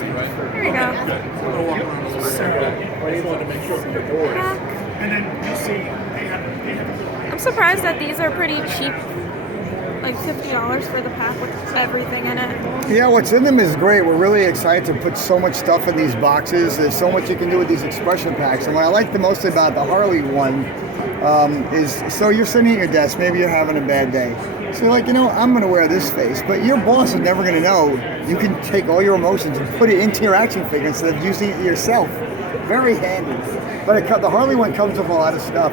Here we go. And then you'll see they have I'm surprised that these are pretty cheap. Like $50 for the pack with everything in it. Yeah, what's in them is great. We're really excited to put so much stuff in these boxes. There's so much you can do with these expression packs. And what I like the most about the Harley one is, so you're sitting at your desk, maybe you're having a bad day. So you're like, I'm going to wear this face. But your boss is never going to know. You can take all your emotions and put it into your action figure instead of using it yourself. Very handy. But the Harley one comes with a lot of stuff.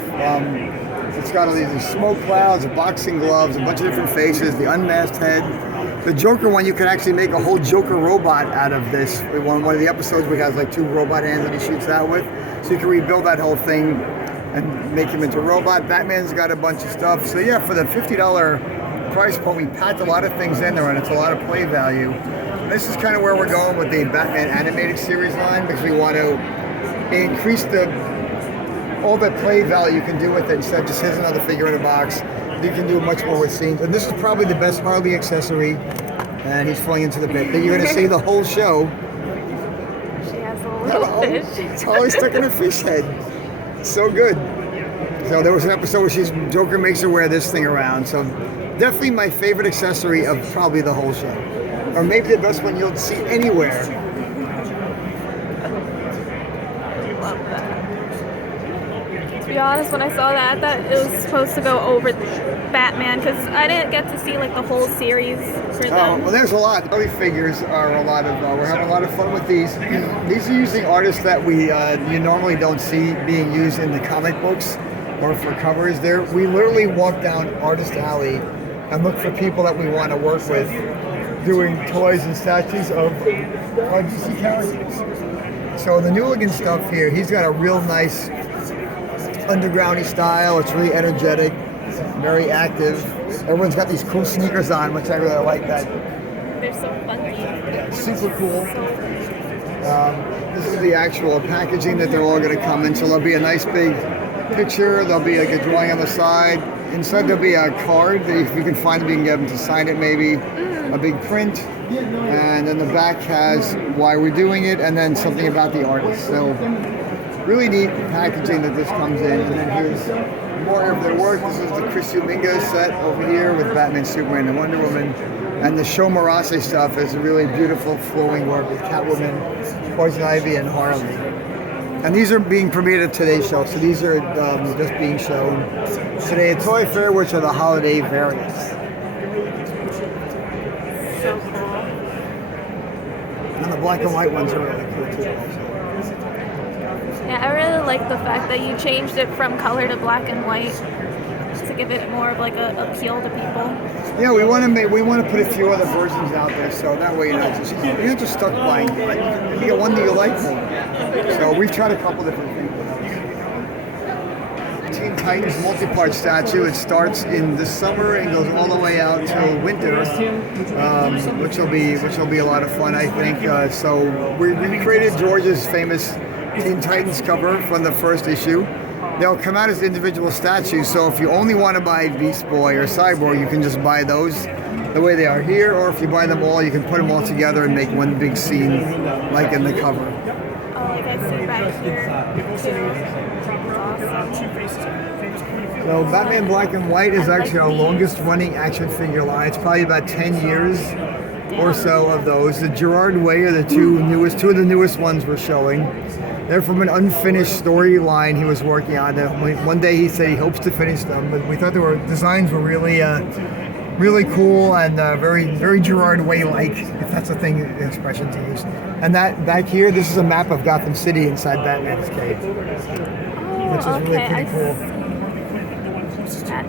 It's got all these smoke clouds, boxing gloves, a bunch of different faces, the unmasked head. The Joker one, you can actually make a whole Joker robot out of this. One of the episodes we have like 2 robot hands that he shoots out with. So you can rebuild that whole thing and make him into a robot. Batman's got a bunch of stuff. So yeah, for the $50 price point, we packed a lot of things in there and it's a lot of play value. This is kind of where we're going with the Batman animated series line because we want to increase all the play value you can do with it instead of just here's another figure in a box. You can do much more with scenes. And this is probably the best Harley accessory. And he's falling into the pit. You're going to see the whole show. She has a little fish. It's Harley stuck in her fish head. So good. So there was an episode where Joker makes her wear this thing around. So definitely my favorite accessory of probably the whole show. Or maybe the best one you'll see anywhere. Love that. To be honest, when I saw that, I thought it was supposed to go over Batman because I didn't get to see like the whole series for them. Well, there's a lot. Harley figures are a lot of. We're having a lot of fun with these. These are using artists that you normally don't see being used in the comic books or for covers. We literally walk down Artist Alley and look for people that we want to work with, doing toys and statues of our DC characters. So the Newligan stuff here, he's got a real nice undergroundy style. It's really energetic, very active. Everyone's got these cool sneakers on, which I really like that. They're so funky. Yeah, super cool. This is the actual packaging that they're all going to come in. So there'll be a nice big picture. There'll be like a drawing on the side. Inside there'll be a card that if you can find them, you can get them to sign it maybe. A big print. And then the back has why we're doing it and then something about the artist. So really neat packaging that this comes in. And then here's more of their work. This is the Chris Dominguez set over here with Batman, Superman, and Wonder Woman. And the Show Morase stuff is a really beautiful flowing work with Catwoman, Poison Ivy, and Harley. And these are being premiered at today's show. So these are just being shown today at Toy Fair, which are the holiday variants. So cool. And the black and white ones are really cool too. Yeah, I really like the fact that you changed it from color to black and white to give it more of like a appeal to people. Yeah, we want to put a few other versions out there, so that way you're not just stuck buying one. You get one that you like more. So we've tried a couple different things. Teen Titans multi-part statue. It starts in the summer and goes all the way out till winter, which will be a lot of fun, I think. So we created George's famous Teen Titans cover from the first issue. They'll come out as individual statues, so if you only want to buy Beast Boy or Cyborg, you can just buy those the way they are here, or if you buy them all, you can put them all together and make one big scene like in the cover. Oh, like I see back here too. Awesome. So Batman Black and White is actually our longest running action figure line. It's probably about 10 years or so of those. The Gerard Way are two of the newest ones we're showing. They're from an unfinished storyline he was working on. One day he said he hopes to finish them, but we thought designs were really cool and very Gerard Way-like, if that's a thing, expression to use. And that back here, this is a map of Gotham City inside Batman's cave, which is really pretty cool.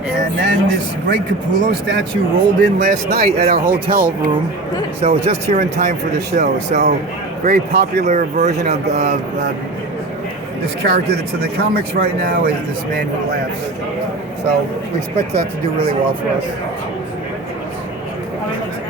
And then this great Capullo statue rolled in last night at our hotel room, so just here in time for the show. So very popular version of this character that's in the comics right now is this man who laughs. So we expect that to do really well for us.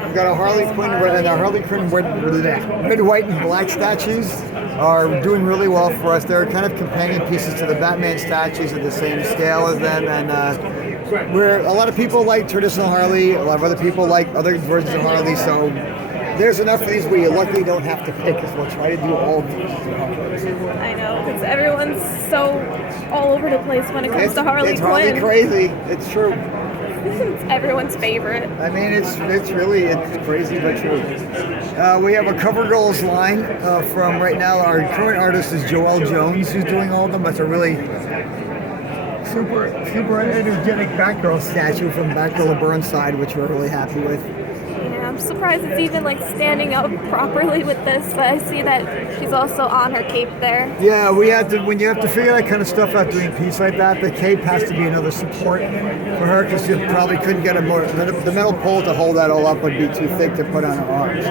We've got a Harley Quinn and our Harley Quinn red, white, and black statues are doing really well for us. They're kind of companion pieces to the Batman statues at the same scale as them, and a lot of people like traditional Harley. A lot of other people like other versions of Harley. So there's enough of these where you luckily don't have to pick, because we'll try to do all of these. I know, because everyone's so all over the place when it comes to Harley It's Quinn. Harley crazy. It's true. It's everyone's favorite. I mean, it's crazy but true. We have a CoverGirls line from right now. Our current artist is Joelle Jones, who's doing all of them. That's a really super energetic Batgirl statue from Batgirl Burnside, which we're really happy with. Yeah, I'm surprised it's even like standing up properly with this, but I see that she's also on her cape there. Yeah, we had to. When you have to figure that kind of stuff out doing a piece like that, the cape has to be another support for her, because you probably couldn't get the metal pole to hold that all up would be too thick to put on her arm.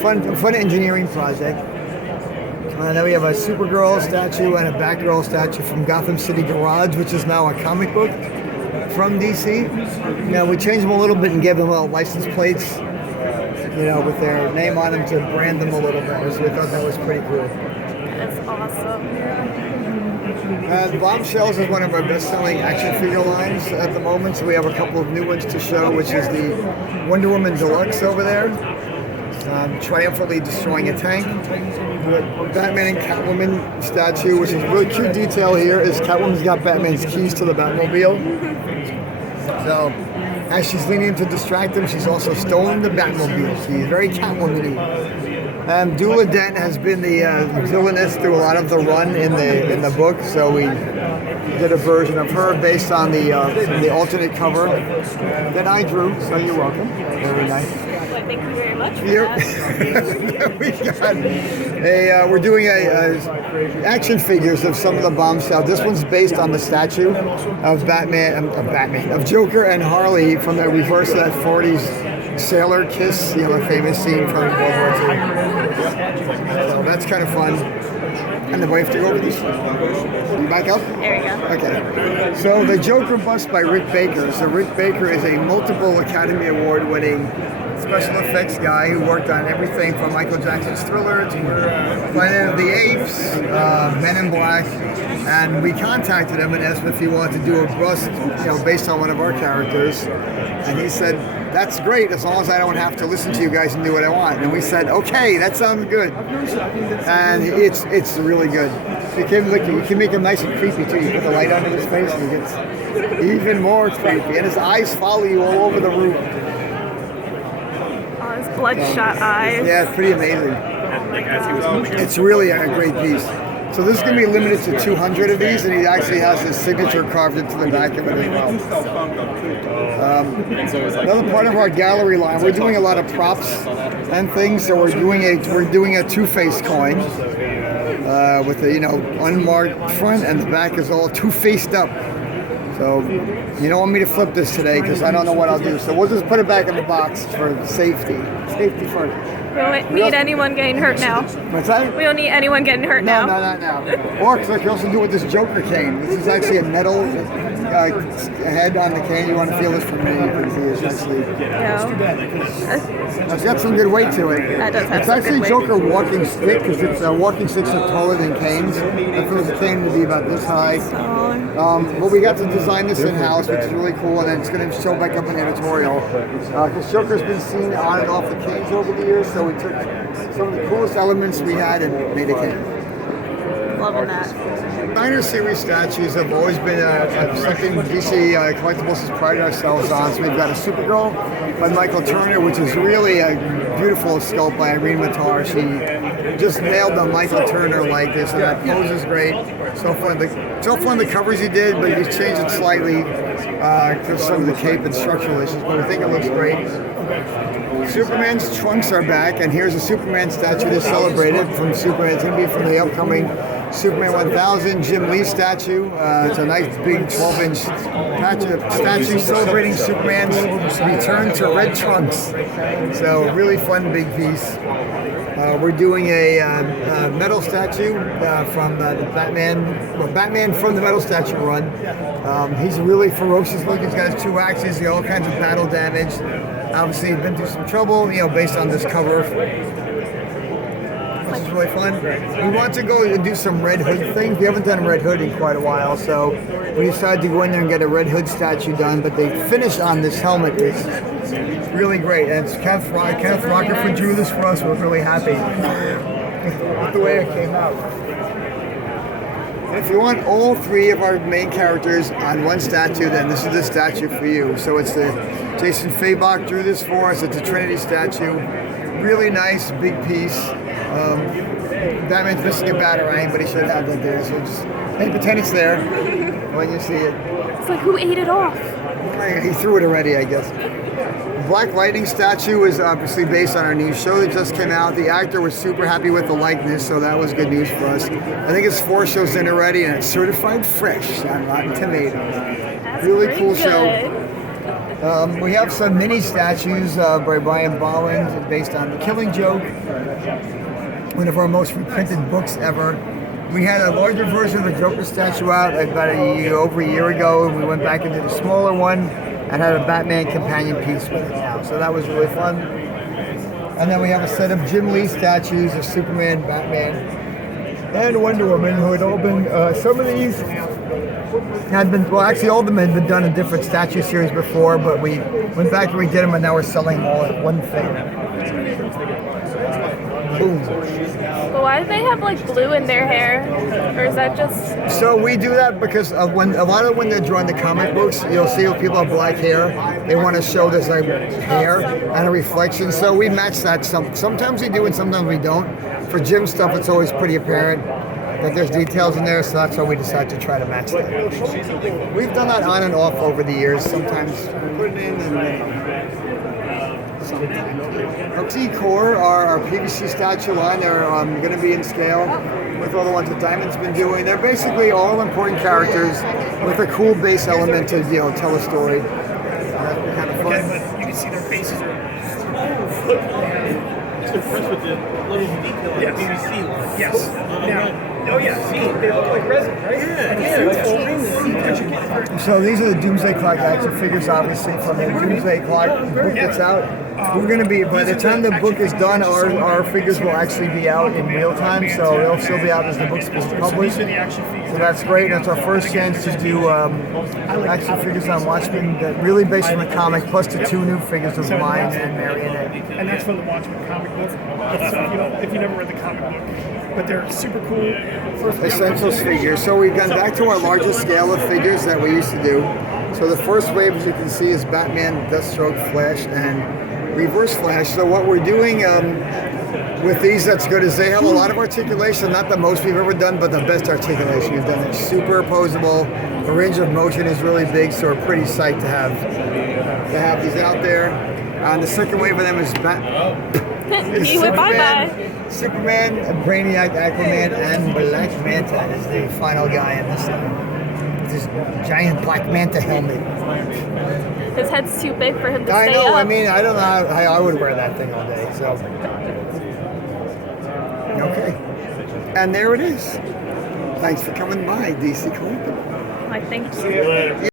So fun engineering project. Then we have a Supergirl statue and a Batgirl statue from Gotham City Garage, which is now a comic book from DC. Now we changed them a little bit and gave them license plates, with their name on them to brand them a little better. So we thought that was pretty cool. That's awesome. Bombshells is one of our best-selling action figure lines at the moment. So we have a couple of new ones to show, which is the Wonder Woman Deluxe over there, triumphantly destroying a tank. The Batman and Catwoman statue, which is really cute detail here, is Catwoman's got Batman's keys to the Batmobile. So, as she's leaning to distract him, she's also stolen the Batmobile. She's very Catwoman-y. Dula Dent has been the villainess through a lot of the run in the book, so we did a version of her based on the alternate cover that I drew. So you're welcome. Very nice. Well, thank you very much for that. We're doing action figures of some of the Bombshells. This one's based on the statue of of Joker and Harley from the reverse of that 40s sailor kiss, the famous scene from World War II. So that's kind of fun. And then we have to go over this. Back up? There you go. Okay. So the Joker bust by Rick Baker. So Rick Baker is a multiple Academy Award winning special effects guy who worked on everything from Michael Jackson's Thriller to Planet of the Apes, Men in Black, and we contacted him and asked him if he wanted to do a bust, based on one of our characters, and he said, "That's great, as long as I don't have to listen to you guys and do what I want." And we said, "Okay, that sounds good," and it's really good. You can make him nice and creepy too. You put the light under his face, and he gets even more creepy, and his eyes follow you all over the room. Bloodshot eyes. Yeah, it's pretty amazing. It's really a great piece. So this is going to be limited to 200 of these, and he actually has his signature carved into the back of it as well. Another part of our gallery line, we're doing a lot of props and things. So we're doing a Two-Face coin with the unmarked front, and the back is all two-faced up. So you don't want me to flip this today because I don't know what I'll do. So we'll just put it back in the box for safety. Safety first. We don't need anyone getting hurt now. What's that? We don't need anyone getting hurt now. No, not now. Or because I can also do it with this Joker cane. This is actually a metal head on the cane. You want to feel this from me? You can see it's actually. It's got some good weight to it. That does have It's some actually good Joker walking stick because it's walking sticks are taller than canes. If it was a cane, it would be about this high. But we got to design this in-house, which is really cool, and then it's going to show back up in the editorial. Because Joker's been seen on and off the canes over the years, so we took some of the coolest elements we had and made a cane. Loving that. Designer series statues have always been something DC Collectibles has prided ourselves on. So we've got a Supergirl by Michael Turner, which is really a beautiful sculpt by Irene Matar. She just nailed the Michael Turner like this, and that pose is great. So fun the covers he did, but he's changed it slightly to some of the cape and structural issues, but we think it looks great. Superman's trunks are back, and here's a Superman statue that's celebrated from Superman. It's going to be from the upcoming Superman 1000 Jim Lee statue. It's a nice big 12-inch statue celebrating Superman's return to red trunks. So really fun big piece. We're doing a metal statue from the Batman from the metal statue run. He's really ferocious looking. He's got his two axes, all kinds of battle damage. Obviously, he's been through some trouble, based on this cover. which is really fun. We want to go and do some Red Hood things. We haven't done Red Hood in quite a while, so we decided to go in there and get a Red Hood statue done. But the finish on this helmet is really great, and it's Kenneth Rockerford drew this for us. We're really happy with the way it came out. And if you want all three of our main characters on one statue, then this is the statue for you. So it's the Jason Fabok drew this for us. It's a Trinity statue. Really nice, big piece. Batman's missing a batarang, but he should have that there. So just pretend it's there when you see it. It's like, who ate it off? He threw it already, I guess. Black Lightning statue is obviously based on our new show that just came out. The actor was super happy with the likeness, so that was good news for us. I think it's 4 shows in already, and it's certified fresh on Rotten Tomatoes. That's really cool good. show. We have some mini statues by Brian Bolland based on The Killing Joke, one of our most reprinted books ever. We had a larger version of the Joker statue out about over a year ago, and we went back into the smaller one and had a Batman companion piece with it now. So that was really fun. And then we have a set of Jim Lee statues of Superman, Batman, and Wonder Woman, who had all been, some of these had been, well actually all of them had been done in different statue series before, but we went back and we did them and now we're selling them all at one thing. Boom. But why do they have like blue in their hair? Or is that just... So we do that because when they're drawing the comic books, you'll see if people have black hair, they want to show there's like hair and a reflection. So we match that. Sometimes we do and sometimes we don't. For Jim stuff, it's always pretty apparent that there's details in there, so that's why we decide to try to match that. We've done that on and off over the years. Sometimes we put it in and then sometimes. Oxy Core are our PVC statue line. They're going to be in scale with all the ones that Diamond's been doing. They're basically all important characters with a cool base element to tell a story. That's been kind of fun. But you can see their faces are. Impressed with the little detail on the PVC line. Yes. Now, oh yeah, see, they look like resin, right? So these are the Doomsday Clock action figures, obviously, from the Doomsday Clock book that's out. We're going to be, by the time the book is done, our figures will actually be out in real time, so they'll still be out as the book's been published. So that's great. That's our first chance to do action figures on Watchmen that really based on the comic, plus the 2 new figures of mine and Marionette. And that's from the Watchmen comic book. So if you never read the comic book, but they're super cool. Essentials figures. So we've gone back to our largest scale of figures that we used to do. So the first wave, as you can see, is Batman, Deathstroke, Flash, and Reverse Flash. So what we're doing with these that's good is they have a lot of articulation, not the most we've ever done, but the best articulation we've done. It's super opposable. The range of motion is really big, so we're pretty psyched to have these out there. The second wave of them is You went bye-bye. Superman, Brainiac, Aquaman, and Black Manta is the final guy in this with his giant Black Manta helmet. His head's too big for him to I stay know, up. I mean, I don't know how I would wear that thing all day, so. Okay. And there it is. Thanks for coming by, DC Collectibles. Like, thank you.